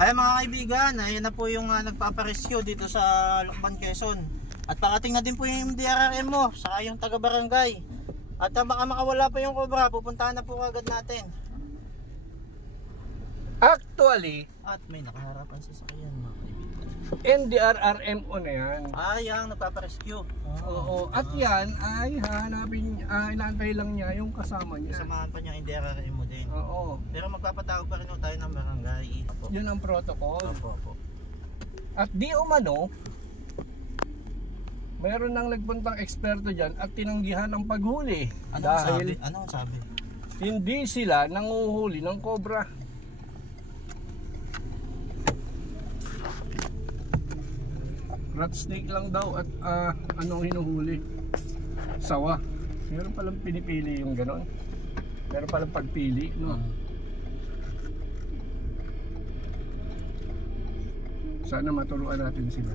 Ay mga kaibigan, ayan na po yung nagpaparescue dito sa Lucban, Quezon. At parating na din po yung MDRRM mo, saka yung taga-barangay. At baka makawala pa yung cobra, pupuntahan na po agad natin. Actually, at may nakaharapan sa sasakyan mga kaibigan. MDRRMO na yan. Yung nagpaparescue. Oo. At yan ay hanapin, inaantay lang niya yung kasama niya. Samahan pa niya yung MDRRM mo din. Oo. Pero magpapatawag pa rin tayo ng barangay. Yun ang protocol. Opo. At di umano, mayroon nang nagpuntang eksperto dyan at tinanggihan ang paghuli. Dahil Ano sabi? hindi sila nanguhuli ng cobra. Rat snake lang daw at anong hinuhuli? Sawa. Meron palang pinipili yung ganon. Meron palang pagpili, no? Sana maturuan natin sila.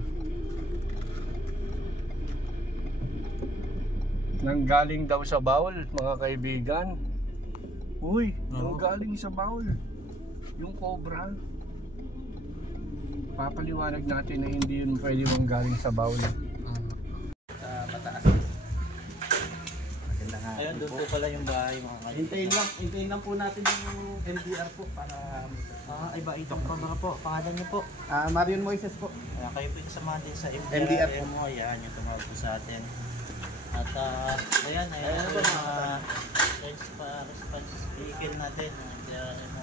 Nanggaling daw sa bowl, mga kaibigan. Uy, nanggaling sa bowl. Yung cobra. Papaliwanag natin na hindi yun pwede manggaling sa bowl. Mataas. Ayun, doon po pala yung bahay mga kaibigan. Hintayin lang po natin yung MDR po para... Iba itong cobra po, pangalan niyo po? Marion Moises po. Kayo po kasama din sa MDR MDRRM mo. Ayan, yung tumawag po sa atin. At ayan po yung response vehicle natin.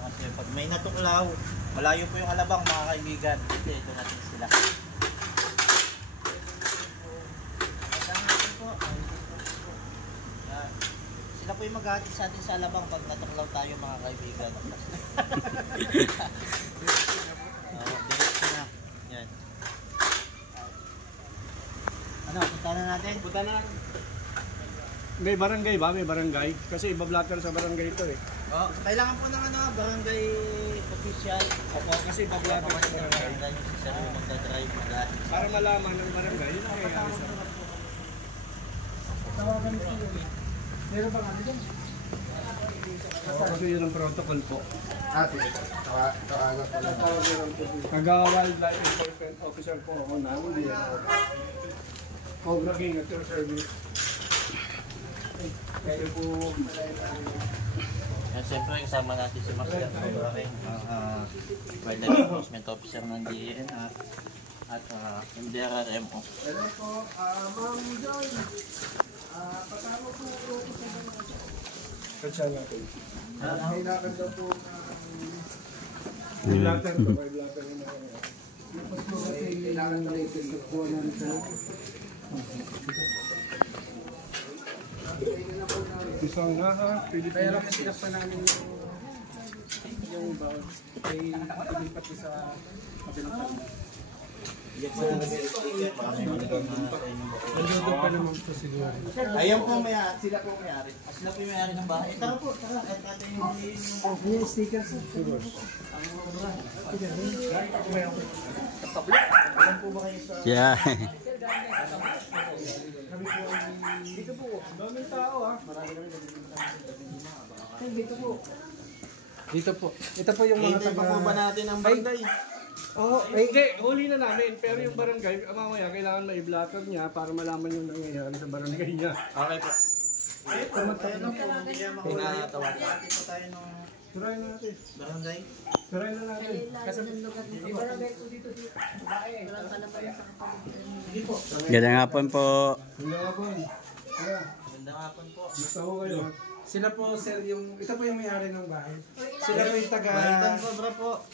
Kasi pag may natuklaw, malayo po yung alabang mga kaibigan. Ito natin sila. Sila po yung maghahatid sa atin sa alabang pag natuklaw tayo mga kaibigan. Diretso na. Yan. Punta na natin? Punta na. May barangay ba? May barangay? Kasi iba-blatter sa barangay ito eh. Kailangan po ng barangay official. Opo, kasi iba-blatter sa barangay. Siya yung magdadrive mag-aat. Para malaman ng barangay, yun ang nangyayari sa... Tawagan po yun. Meron ba nga dyan? Kasi yun ang protocol po. Sige. Tawagan po. Taga-wildlife enforcement officer po ako na. Hindi ako. Cobra King at your service. Kaya po... Siyempre, kasama natin si Master Cobra King, wildlife enforcement officer ng DEN at MDRRM. Hello po, Ma'am Joy. Pasama po ako sa mga... Kansya natin. Kailangan daw po Blatter po, may blatter yung mga yan. kailangan na latest na po namin sa... Isang Pero masinap pa namin yung bowl. Ay ilipat sa kabilang tayo. Nandun pa naman po siguro. Ayan po may-ari, sila po may-ari. Sila po may-ari ng bahay. Tara po, tara. At natin yung Stickers. Ilan po ba kayo sa... Yeah. Dito po. daming tao ha. Dito po. Dito po. Ito po yung mga Hintay pa po ba natin ang barangay? Hindi, huli na namin. Pero yung barangay, mamaya kailangan mai-blatter niya para malaman yung nangyayari sa barangay niya. Okay po. Ayun po, hindi niya makulatawag. Natin po tayo ng Try natin. barangay. Try na natin. yung barangay po dito. Sige po. Gandang hapon po. Hindi nga po. Magandang hapon po. Gusto ko kayo. Sila po sir, ito po yung may-ari ng bahay. Sila po yung taga... Bahitan Cobra po.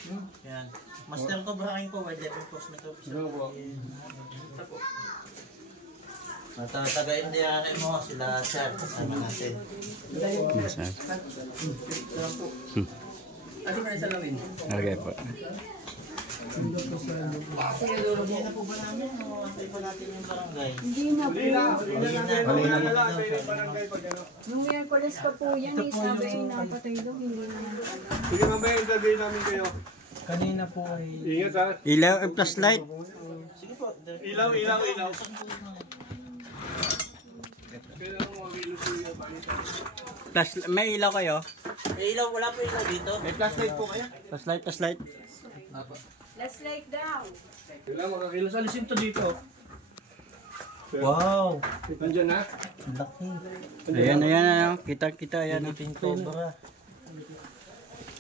Yan. Master Cobra King po, wildlife enforcement officer. Ano po? Ito po. At taga-MDRRM mo, sila sir. Kasama natin. Yes, sir. Ano ka na sa lamin? Okay po. Hindi na po ba namin o antay pa natin yung barangay? Hindi na po. Huli na. Huli na nila. Huli na barangay pag ano. Nung Miyerkules pa po yan, sabi ay napatay daw, hindi naman alam. Sige mamaya interview namin kayo. Kanina po ay... Ingat ha. Ilaw at flashlight. Sige po. Ilaw. Kailangan mo mag-ilos yung May ilaw kayo? May ilaw, wala po ilaw dito. May flashlight po kaya? Flashlight. Apo. Let's lay down. Kailangan makakilos. Alisin to dito. Wow! Nandiyan na? Laki. Ayan, ayan, ayan. Kita, ayan. Philippine Cobra.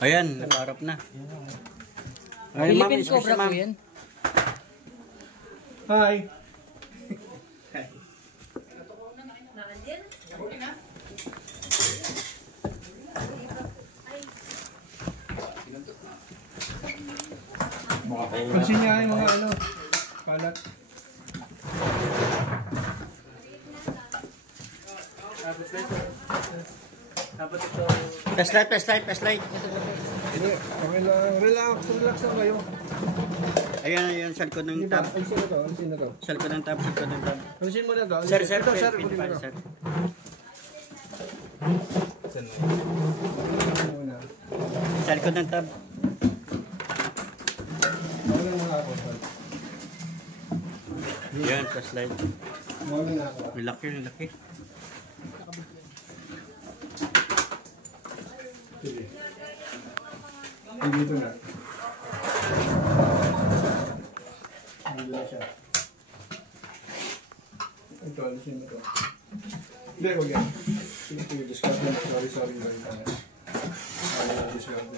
Ayan, nakaharap na. Ay, ma'am, Philippine excuse Cobra ma'am. po yan. Hi. Pansin niya yung mga ano, kalat. Dapat ito, Test light. Hindi, okay lang. Relax lang kayo. Ayan, ayan, sa likod ng tab. Alisin na to. Sa likod ng tab, sa likod ng tab. Alisin mo na to. Sir, Ito, sir, pin kunin mo pala, na. sir. Muna. Sa likod ng tab. Muna mga ako, sir. Ayan, test light. Muna na ako. Laki. Sige. Dito na. Dito na siya. Ito, alisin mo to. Hindi, huwag yan. Sige, discard na. Sorry. Discard na.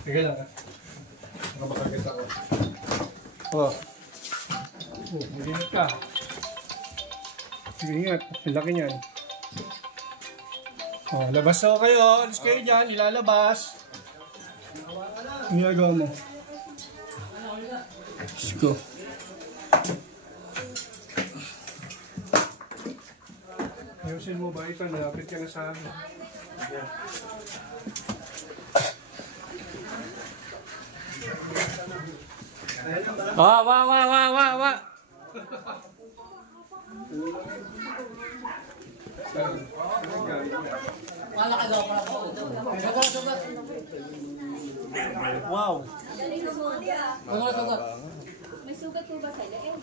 Sige lang. Nakabakagit ako. Oh. Mag-ingat ka. Sige, ingat. Ang laki niyan. Oh, labas ako kayo. Alis kayo dyan. Ilalabas. Ang ginagawa mo. Let's go. Ayusin mo ba ito? Nalapit ka na sa akin. Wa. Wow! May sugat po ba sa leeg?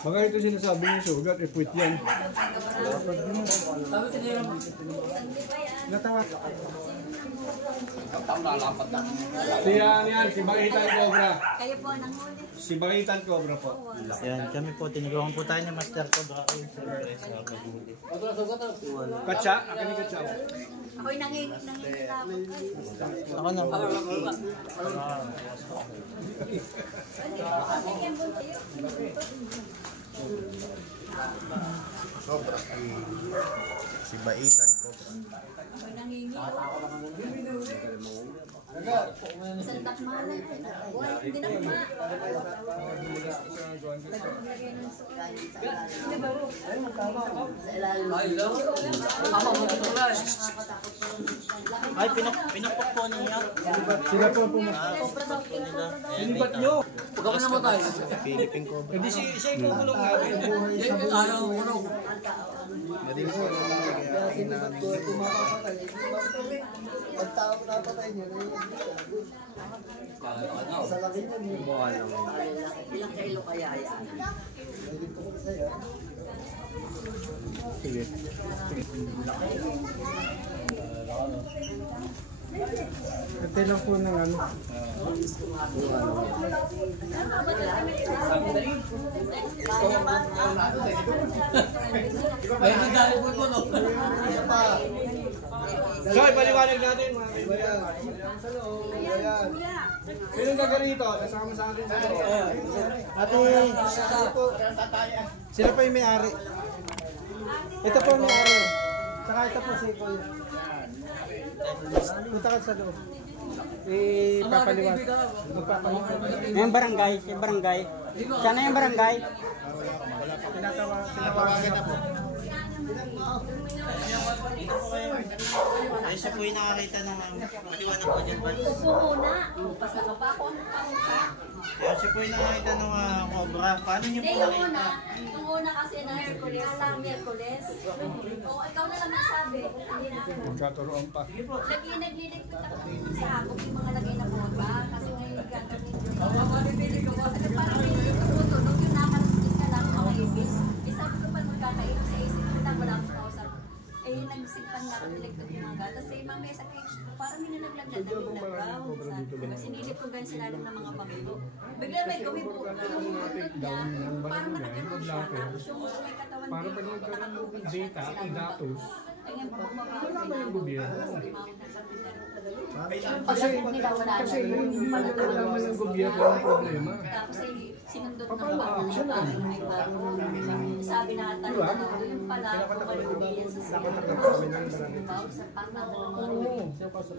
Baka ito sinasabi niyo sugat, ipwit yan. Si Bagitan Cobra. Kayo po nang huli. Si Bagitan Cobra po. Yan, kami po, tinagawan po tayo ni Master Cobra. Katsa? Akin ni Katsa. Ako'y nangingitakot. Ako na. Si Baitan ko. Ako'y nangingitakot. Isang takmalan. Wala, hindi na kuma. Lagyan ng sukat. Ay, pinakpok po niya. Sila po po. Sinibat nyo. Huwag ka naman tayo. Philippine Cobra. Hindi siya ikukulong natin. Galing ko naman kaya inaano ko. Ilang kilo kaya yan? Ito lang po ng ano. Kaya nagdali po ito, no? So, ipaliwanag natin mga kaibigan. Sinong taga rito? Kasama sa akin sa loob. Ate, sila po yung may-ari. Ito po yung may-ari. Saka ito po si Kuya. Punta ka sa loob. Papaliwanag. Yung barangay, Sana yung barangay. Tinawagan na po. Ay, siya po yung nakakita ng maliwanag po dyan, Bats. Sumuna. Basta ka pa ako. Kaya siya po yung nakakita ng cobra. Paano niyo po Hindi, yung nakita? una. Yung una kasi na Hercules. Lang Hercules. O, ikaw na lang magsabi. Hindi na ako. Magkaturoan pa. Nagliligpit ako sa hakot yung mga lagay na bomba. Kasi ngayon gagawin nyo. Parang may tutunog yung nakalastis ka lang. nagdadamig na daw. Kasi nilip ko ganyan sila ng mga pamilo. Bigla may gawin po. Yung buntot niya, parang nakagano siya. Tapos yung may katawan Para pag dito, nagkaroon nakatubig ng siya. data, ang datos, Ayun po, wala ba yung gobyerno? Kasi yung malalaman ng gobyerno ang problema. Tapos ay sinundot ng Paano bago action na yan? may bago. Sabi na ata, Diba? yung pala, kumalubin yan sa sa Oo.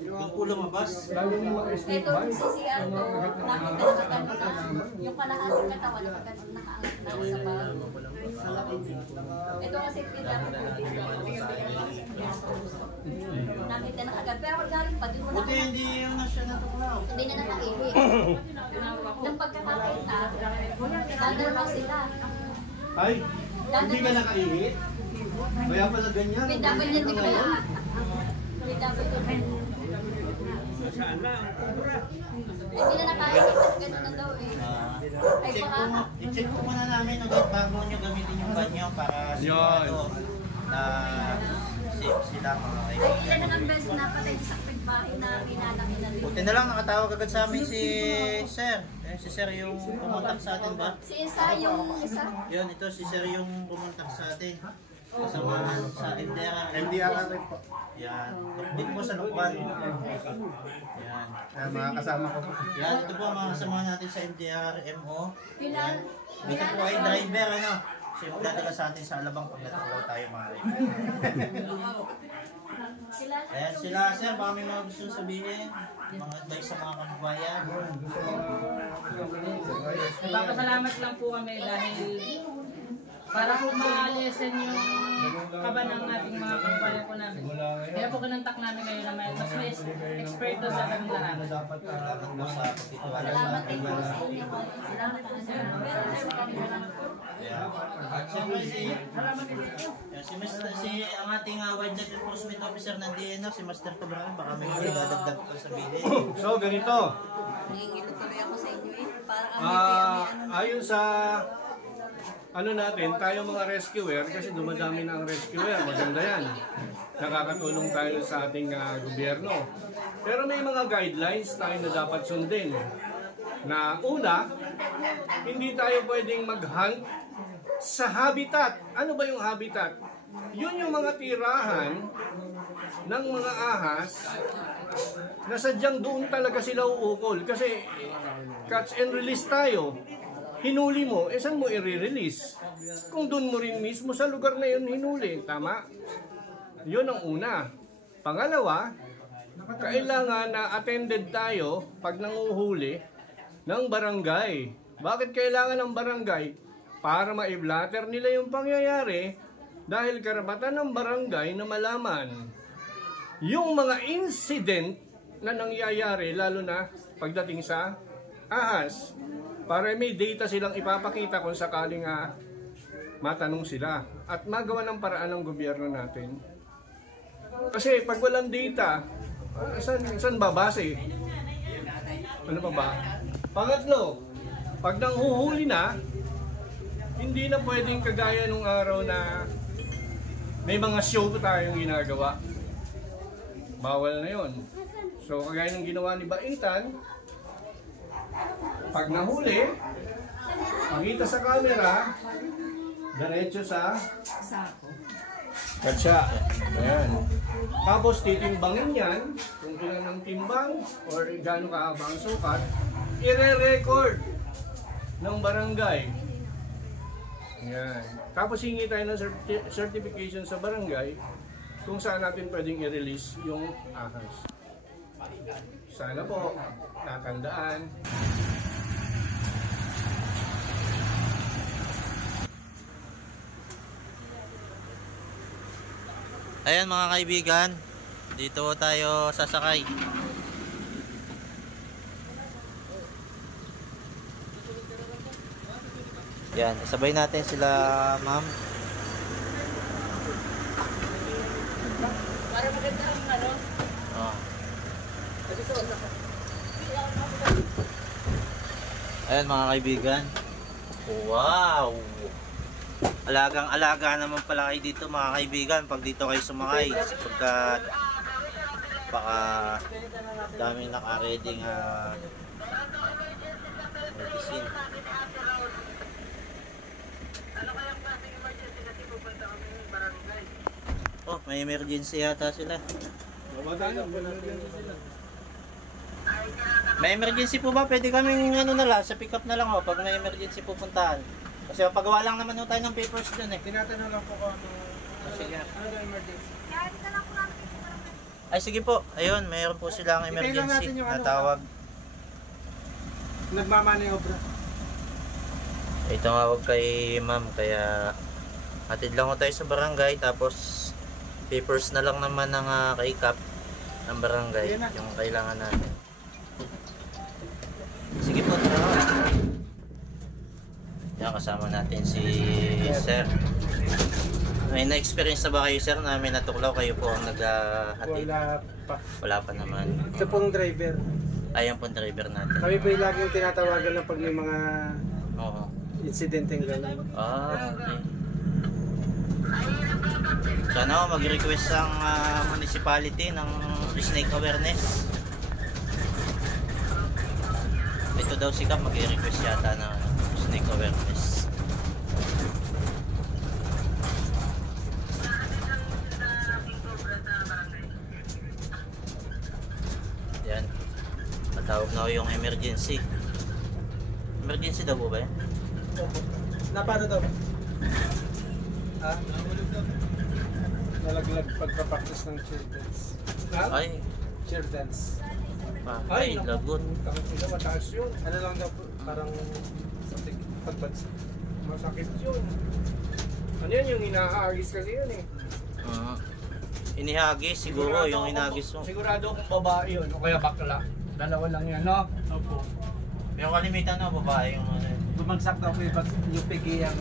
Yung po lumabas. Lalo yung mga escape ito, bike. si CR ko, nakita na nakagano na, yung kalahating katawan, nakaangat na sa bago. Ito kasi dapat nakita na agad. Pero galing pa, dun mo Buti hindi yung na siya natuklaw. hindi na nakaiwi. Nung pagkakakita, dadalwa sila. Ay, hindi ka nakaihi? Kaya pala ganyan. May dapat yan din kaya. May dapat yun. Hindi na nakaiwi. Ganun na daw eh. Ay baka, I-check po muna namin ulit bago nyo gamitin yung banyo para sigurado na safe sila mga ay kaibigan. ilan na ng beses napatay sa kapitbahay na minalaki na Buti na lang nakatawag agad sa amin si Sir. Si Sir yung pumuntak sa atin ba? Si isa yung isa. Yun, ito si Sir yung pumuntak sa atin. Kasamahan sa MDR. MDR rin po. Yan. Dito po sa Lukban. Yan. Mga kasama ko po. Yan, ito po ang mga kasama natin sa MDR MO. Pilan. Dito po ay driver, ano? Siya magdadala sa atin sa Alabang pag natulaw tayo mga kaibigan. Sila. Ayan sila, Sir. Baka may mga gusto sabihin. Mga advice sa mga kababayan. Nagpapasalamat lang po kami dahil para po ma-lessen yung kaba ng ating mga kampanya po namin. Kaya po kinontak namin ngayon na mas may eksperto sa ganung larangan. Salamat po sa pagtitiwala sa Salamat atin. din po sa inyo. Salamat po sa inyo. Pero sir, salamat po. Ayan. At siyempre si ang ating wildlife enforcement officer ng DNR, si Master Cabral, baka may dadagdag pa sabihin. So, ganito. Nangingilo tuloy ako sa inyo eh. Para kami Ayon sa ano natin, tayo mga rescuer, kasi dumadami na ang rescuer, maganda yan. Nakakatulong tayo sa ating gobyerno. Pero may mga guidelines tayo na dapat sundin. Na una, hindi tayo pwedeng mag-hunt sa habitat. Ano ba yung habitat? Yun yung mga tirahan ng mga ahas na sadyang doon talaga sila uukol. Kasi catch and release tayo. Hinuli mo, saan mo i-release? Kung doon mo rin mismo sa lugar na yun hinuli, tama? Yun ang una. Pangalawa, kailangan na attended tayo pag nanguhuli ng barangay. Bakit kailangan ng barangay? Para ma-blatter nila yung pangyayari dahil karapatan ng barangay na malaman yung mga incident na nangyayari lalo na pagdating sa ahas. Para may data silang ipapakita kung sakaling matanong sila at magawa ng paraan ng gobyerno natin. Kasi pag walang data, saan babase? Ano pa ba? Pangatlo, pag nanghuhuli na, hindi na pwedeng kagaya nung araw na may mga show tayong ginagawa. Bawal na yon. So kagaya ng ginawa ni Baitan, pag nahuli, pakita sa camera, diretso sa katsa. Ayan. Tapos titimbangin yan, kung ilan ng timbang or gano'ng kahaba ang sukat, i-re-record ng barangay. Ayan. Tapos hingi tayo ng certification sa barangay kung saan natin pwedeng i-release yung ahas. Sana po, natandaan. Ayan mga kaibigan, dito tayo sasakay. Yan, sabay natin sila ma'am. Para maganda ang ano. Oh. Ayan mga kaibigan. Wow! Alagang-alaga naman pala kayo dito mga kaibigan pag dito kayo sumakay. napaka daming naka-ready medicine. Oh, may emergency yata sila. May emergency po ba? Pwede kaming ano na lang, sa pick up na lang pag may emergency pupuntahan. Kasi pagawa lang naman tayo ng papers dun eh. Tinatanong lang po ko Sige. ano daw emergency. Ay sige po, ayun, mayroon po silang emergency na tawag. Nagmamana yung obra. Ay tumawag kay ma'am, kaya hatid lang ko tayo sa barangay, tapos papers na lang naman ng kay Cap ng barangay, yung kailangan natin. Sige po, tara. Yan, kasama natin si Sir. May na-experience na ba kayo, Sir, na may natuklaw kayo po ang naghahatid? Wala pa. Wala pa naman. Ito pong driver. Ayan po ang driver natin. Kami po yung laging tinatawagan lang pag may mga Oo. insidenteng gano'n. Okay. Sana mag-request ang municipality ng snake awareness. Ito daw si Cap mag-request yata ng snake awareness. Yan. Matawag na yung emergency. Emergency daw po ba yan? Opo. Napano daw? Ha? Nalaglag pagka-practice ng cheer dance. Ay, Cheer dance. Ay, lagot. sila mataas yun. Ano lang daw po, parang something pagbansa. Masakit yun. Ano yun, yung hinahagis kasi yun eh. Inihagis siguro, yung inihagis mo. Sigurado kung babae yun, o kaya bakla. Dalawa lang yan, no? Opo. Yung kalimitan na babae yung ano. Bumagsak daw po yung pigi ang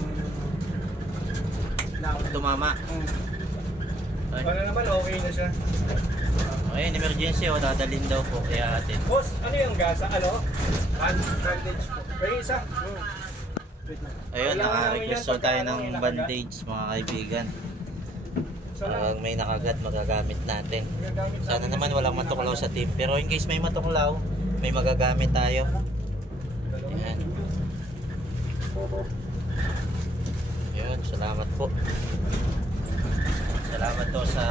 Tumama. Ay, Para naman okay na siya. ayun, emergency o dadalhin daw po kaya atin. Boss, ano yung gasa? Ano? Bandage po. May isa. Wait lang. Ayun, naka-request po tayo ng bandage mga kaibigan. Pag may nakagat, magagamit natin. Sana naman walang matuklaw sa team. Pero in case may matuklaw, may magagamit tayo. Ayan. Yun, salamat po. Salamat po sa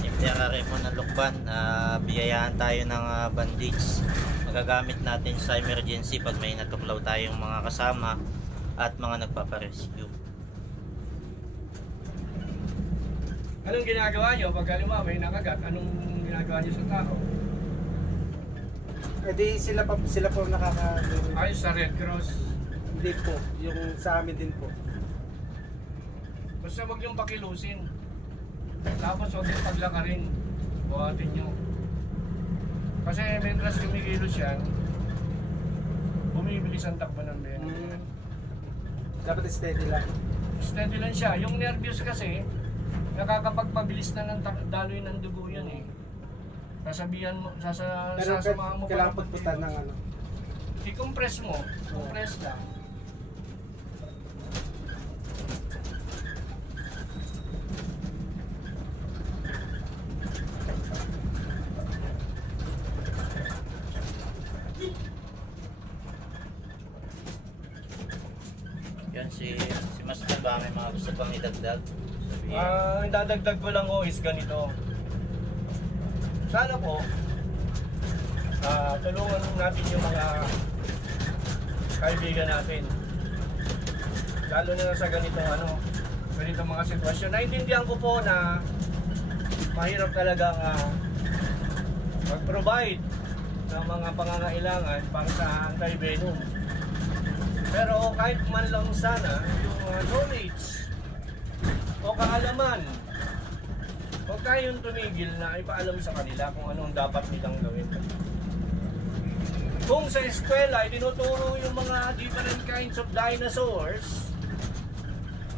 MDRRM mo ng Lukban na biyayaan tayo ng bandage. Magagamit natin sa emergency pag may natuklaw tayong mga kasama at mga nagpaparescue. Anong ginagawa nyo? Pag halimbawa may nakagat, anong ginagawa nyo sa tao? Eh di sila po nakaka... Ayos sa Red Cross. Hindi po, yung sa amin din po. Basta huwag yung pakilusin. Tapos huwag yung paglakarin. Buhatin nyo. Kasi mentras kumikilos yan, bumibilis ang takbo ng bene. Dapat steady lang. Steady lang siya. Yung nervous kasi, nakakapagpabilis na ng daloy ng dugo yan eh. Sasabihan mo, Pero sasamahan mo kailangan pa pagputan ng ano. i-compress mo. Compress lang. Yan si Master ba may mga gusto pang idagdag? Ang dadagdag ko lang is ganito. Sana po, tulungan natin yung mga kaibigan natin. Lalo na sa ganitong mga sitwasyon. Naintindihan ko po na mahirap talagang mag-provide ng mga pangangailangan para sa anti-venom. Pero kahit man lang sana yung knowledge o kaalaman, huwag tayong tumigil na ipaalam sa kanila kung anong dapat nilang gawin. Kung sa eskwela ay tinuturo yung mga different kinds of dinosaurs,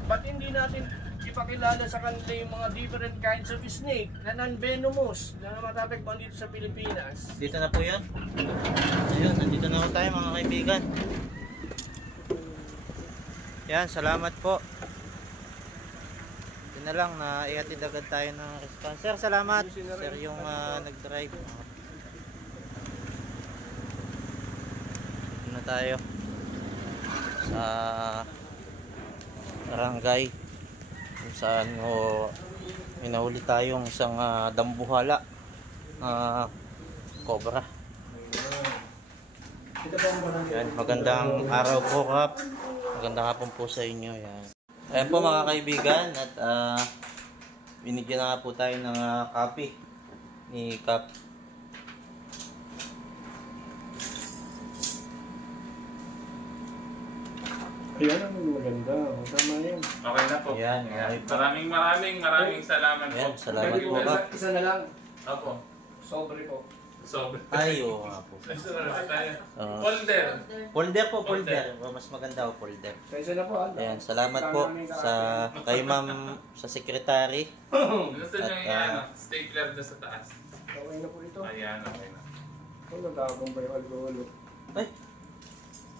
ba't hindi natin ipakilala sa kanila yung mga different kinds of snake na non-venomous na matapektuhan dito sa Pilipinas? Dito na po yan. Ayun, nandito na po tayo mga kaibigan. Yan, salamat po. Buti na lang na ihatid agad tayo ng response. Sir, salamat. Sir yung nag-drive. Ano tayo? Sa barangay kung saan minahuli tayong isang dambuhala cobra. Yan, magandang araw po, Kap. Magandang hapon po sa inyo. Yan. Ayan po mga kaibigan, at binigyan na nga po tayo ng copy ni Kap. Ayan ang maganda. Tama yan. Okay na po. Ayan, Maraming salamat po. Ayan, salamat po, Kap. Isa na lang. Opo. Sobre po. Sobre. Ay, oo nga po. Folder. Folder po, folder. Mas maganda po, folder. Sa isa na po. Ayan, salamat po sa kay ma'am sa secretary. Gusto nyo At, yung stapler doon sa taas. Okay na po ito. Ayan, okay na. Kung nagkakong ba yung alcohol? Ay,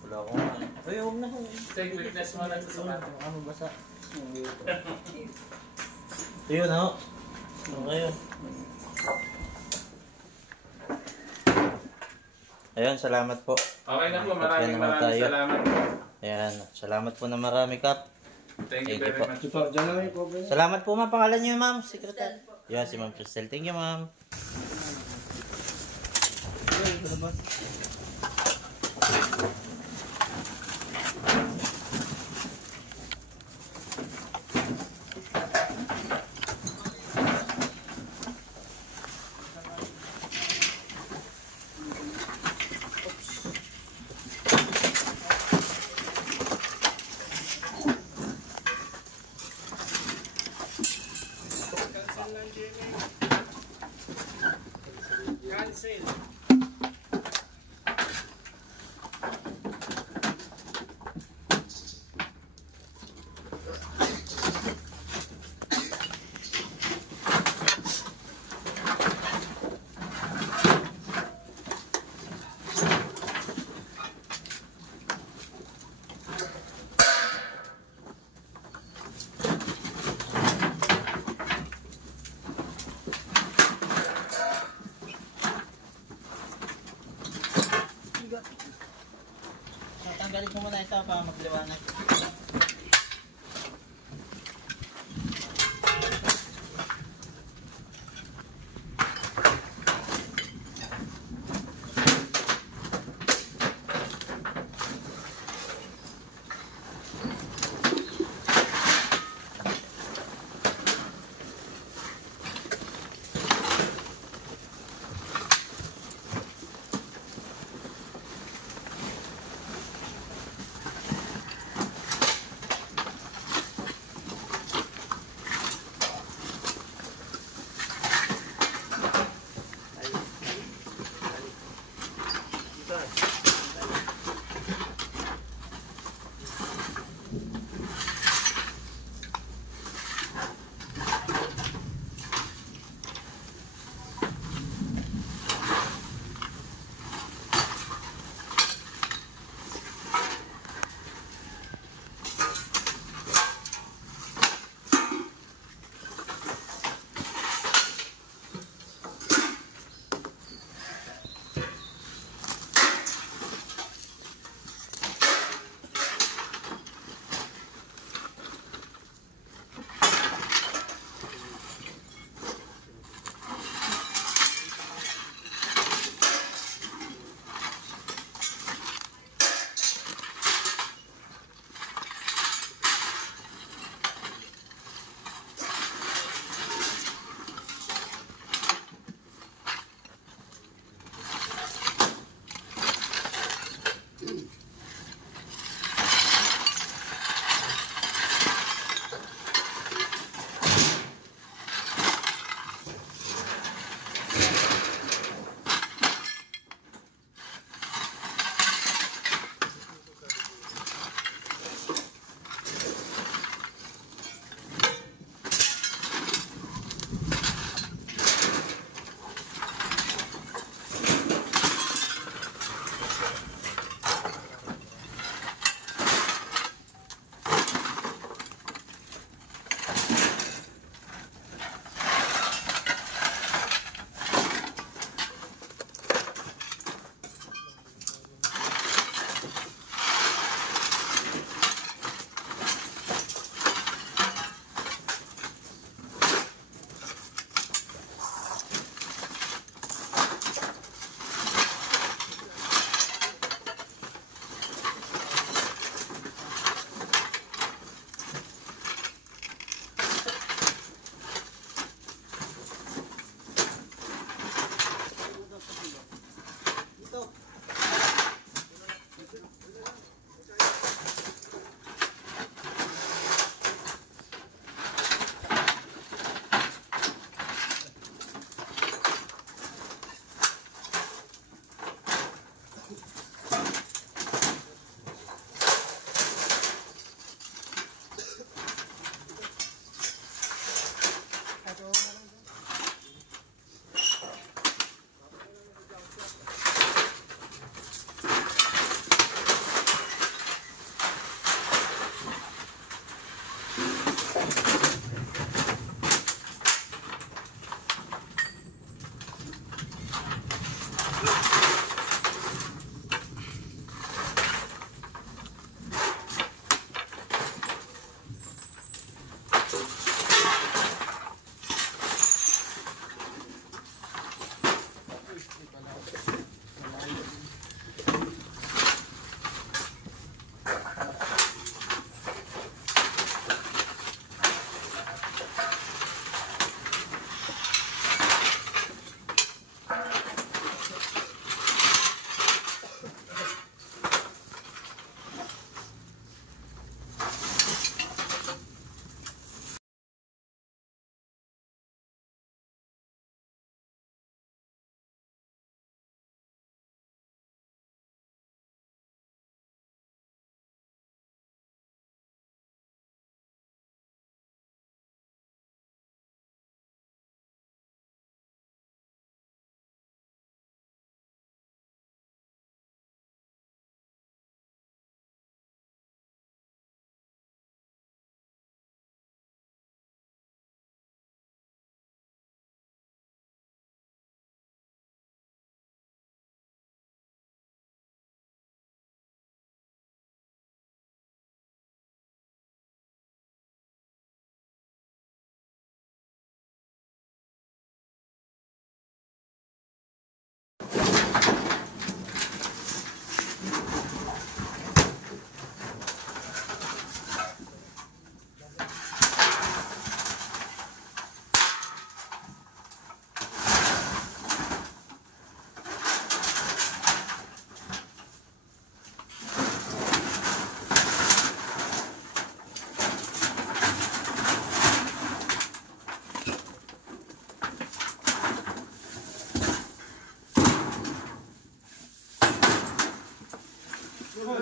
wala akong ay, huwag na. Take witness mo lang sa sukat. Ano basa? Ayun, ho. Okay, yun. Ayan, salamat po. Okay na po, Yan maraming naman tayo. salamat. Ayan, salamat po na marami, Kap. Thank you Thank you very po. much. Ito, dyan na lang yung cover. Salamat po, ma'am. Pangalan niyo, ma'am? Secretary. Yan, si Ma'am Cristel. Thank you, ma'am. Cancel. Tanggalin ko muna ito para magliwanag.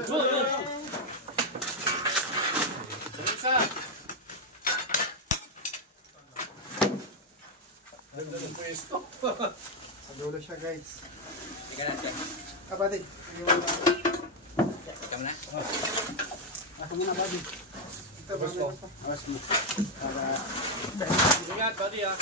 Isa. Ganda ng pwesto. Sa dulo siya guys. Ika na siya. Kapatid. Ika na. Ako muna buddy. Ito ba meron pa? Awas mo. Para Ingat, buddy ah.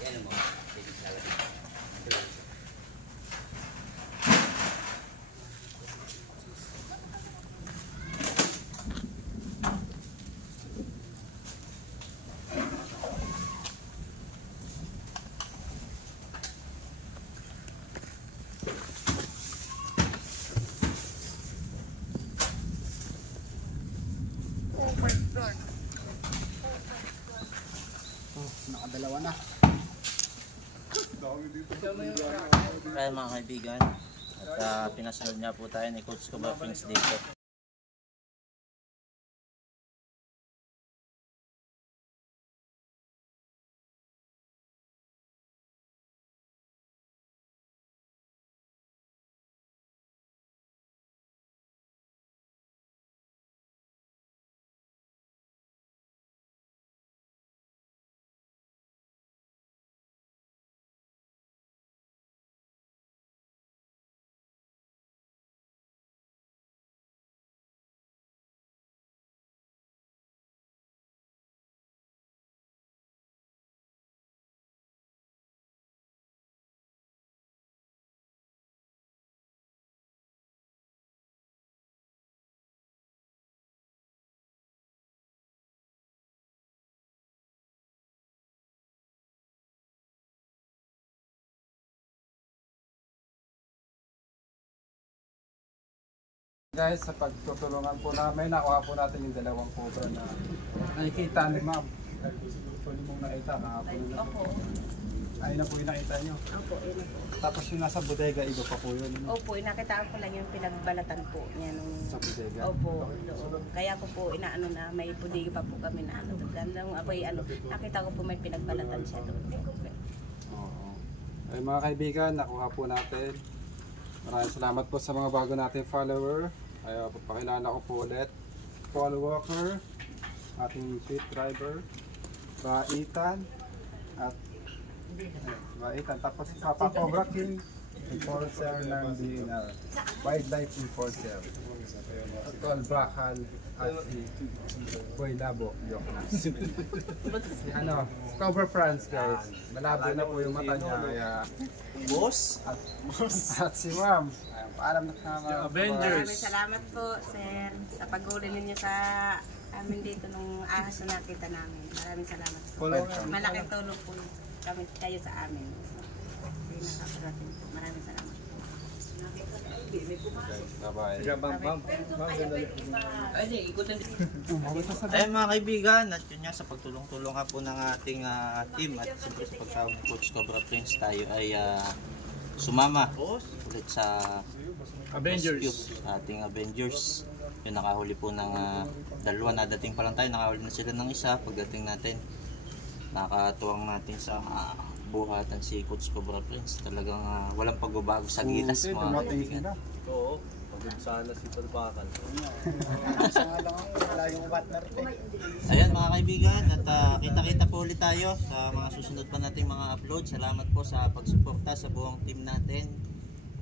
Yan mo. Sige talaga. nakadalawa na. Kaya mga kaibigan, at pinasunod niya po tayo ni Coach Cobra Prince dito. Guys, sa pagtutulungan po namin, nakuha po natin yung dalawang cobra na nakikita ni ma'am. Pwede mong nakita kahapon na. Opo. Ayun na po yung nakita nyo. Opo, yun na po. Tapos yung nasa bodega, iba pa po yun. Opo, inakitaan ko lang yung pinagbalatan po niya nung... Sa bodega. Opo, doon. Kaya ko po inaano na may pudigi pa po kami na ano. Gandang ako'y ano, nakita ko po may pinagbalatan siya doon. Oo. Ay mga kaibigan, nakuha po natin. Maraming salamat po sa mga bago nating follower. Ay, papakilala ko po ulit. Paul Walker, ating sweet driver, Ethan, at Ethan. Tapos Papa Cobra King, enforcer ng DNR, Wildlife Enforcer. Tol Bakal at si Boy Labo. Si ano, Cobra France guys. Malabo na po yung mata niya. Kaya Boss? at si Ma'am. Ayun, paalam na kami. Avengers. Maraming salamat po, sir, sa pag-uli ninyo sa amin dito nung ahas na nakita namin. Maraming salamat po. Malaking tulong po kami kayo sa amin. Hindi nakakarating po. Maraming salamat po. Bye-bye. Ay, di, ikutin. Ayun mga kaibigan, at yun nga sa pagtulong-tulong nga po ng ating team at siyempre sa pagtawag ng Coach Cobra Prince, tayo ay sumama ulit sa Avengers. rescue, sa ating Avengers. Yung nakahuli po ng dalawa, nadating pa lang tayo, nakahuli na sila ng isa. Pagdating natin, nakatuwang natin sa buhatan si Coach Cobra Prince. Talagang walang pagbabago sa gilas mga kaibigan. Oo, pagod sana si Tol Bakal. Ayan mga kaibigan, at kita-kita po ulit tayo sa mga susunod pa nating mga upload. Salamat po sa pagsuporta sa buong team natin.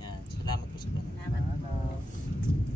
Yan, salamat po sa panonood. Salamat po.